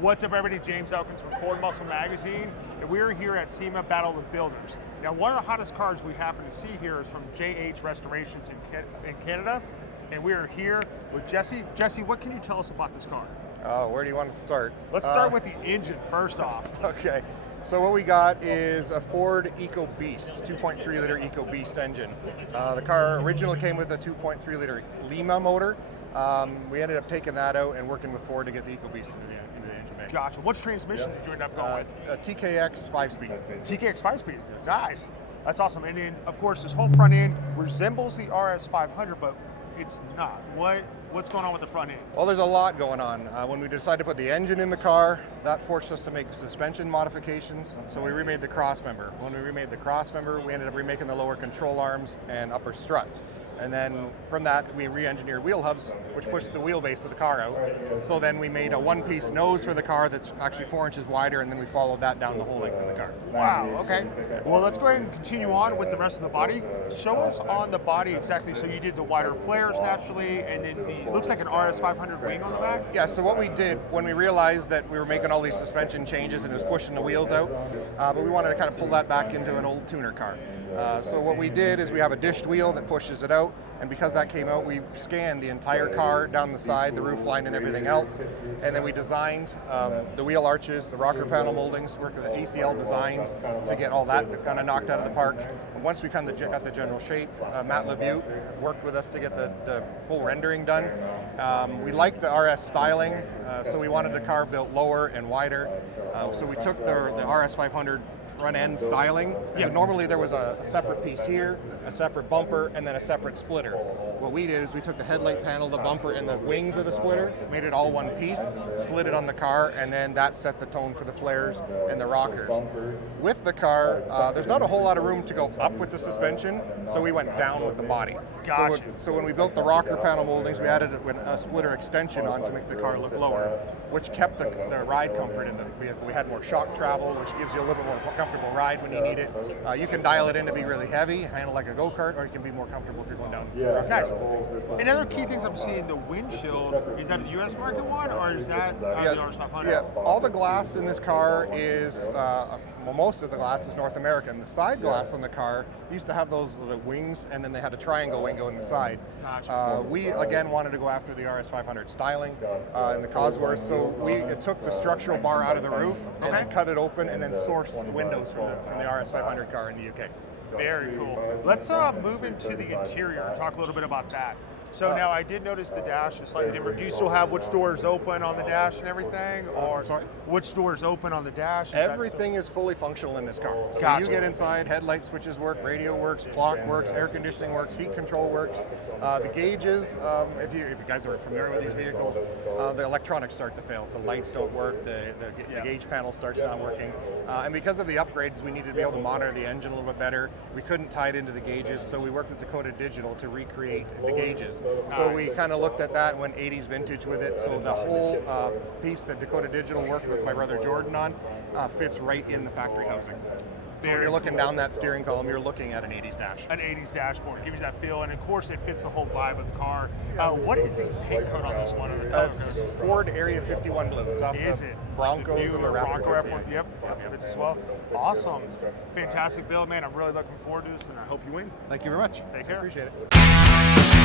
What's up, everybody? James Elkins from Ford Muscle Magazine, and we're here at SEMA Battle of the Builders. Now, one of the hottest cars we happen to see here is from JH Restorations in Canada, and we are here with Jesse. Jesse, what can you tell us about this car? Where do you want to start? Let's start with the engine first off. Okay, so what we got is a Ford EcoBeast, 2.3 liter EcoBeast engine. The car originally came with a 2.3 liter Lima motor. We ended up taking that out and working with Ford to get the EcoBeast into the engine bay. Gotcha. What transmission did you end up going with? A TKX 5-speed. TKX 5-speed. Nice. That's awesome. And then, of course, this whole front end resembles the RS500, but it's not. What's going on with the front end? Well, there's a lot going on. When we decided to put the engine in the car, that forced us to make suspension modifications, so we remade the crossmember. When we remade the crossmember, we ended up remaking the lower control arms and upper struts. And then from that, we re-engineered wheel hubs, which pushed the wheelbase of the car out. So then we made a one-piece nose for the car that's actually 4 inches wider, and then we followed that down the whole length of the car. Wow, okay. Well, let's go ahead and continue on with the rest of the body. Show us on the body exactly, so you did the wider flares naturally, and then the, looks like an RS500 wing on the back? Yeah, so what we did when we realized that we were making all these suspension changes and it was pushing the wheels out, but we wanted to kind of pull that back into an old tuner car. So what we did is we have a dished wheel that pushes it out, and because that came out, we scanned the entire car down the side, the roof line and everything else, and then we designed the wheel arches, the rocker panel moldings, worked with the ACL designs to get all that kind of knocked out of the park. And once we kind of got the general shape, Matt LeBute worked with us to get the full rendering done. We liked the RS styling, so we wanted the car built lower and wider. So we took the RS500 front end styling. Yeah. So normally there was a separate piece here, a separate bumper, and then a separate splitter. What we did is we took the headlight panel, the bumper, and the wings of the splitter, made it all one piece, slid it on the car, and then that set the tone for the flares and the rockers. With the car, there's not a whole lot of room to go up with the suspension, so we went down with the body. Gotcha. So when we built the rocker panel moldings, we added a splitter extension on to make the car look lower, which kept the ride comfort in the vehicle. We had more shock travel, which gives you a little bit more comfortable ride when you need it. You can dial it in to be really heavy, handle like a go-kart, or you can be more comfortable if you're going down. Nice. And other key things I'm seeing, the windshield, is that a US market one, or is that the RS500? Yeah, all the glass in this car is, well, most of the glass is North American. The side glass on the car used to have the wings, and then they had a triangle wing going in the side. Gotcha. We, again, wanted to go after the RS500 styling and the Cosworth, so we took the structural bar out of the roof and then cut it open and then sourced windows from the RS500 car in the UK. Very cool. Let's move into the interior and talk a little bit about that. So now I did notice the dash is slightly different. Do you still have which doors open on the dash and everything, or which doors open on the dash? Everything is fully functional in this car. So Gotcha. You get inside, headlight switches work, radio works, clock works, air conditioning works, heat control works. The gauges, if you guys aren't familiar with these vehicles, the electronics start to fail. So the lights don't work, the gauge panel starts not working. And because of the upgrades, we needed to be able to monitor the engine a little bit better. We couldn't tie it into the gauges, so we worked with Dakota Digital to recreate the gauges. So we kind of looked at that and went 80s vintage with it. So the whole piece that Dakota Digital worked with my brother Jordan on fits right in the factory housing. So when you're looking down that steering column, you're looking at an 80s dash. An 80s dashboard. It gives you that feel, and of course it fits the whole vibe of the car. What is the paint code on this one? It's Ford Area 51 Blue. It's off the Broncos and the Raptor. Yep, it's as well. Awesome. Fantastic build, man. I'm really looking forward to this, and I hope you win. Thank you very much. Take care. Appreciate it.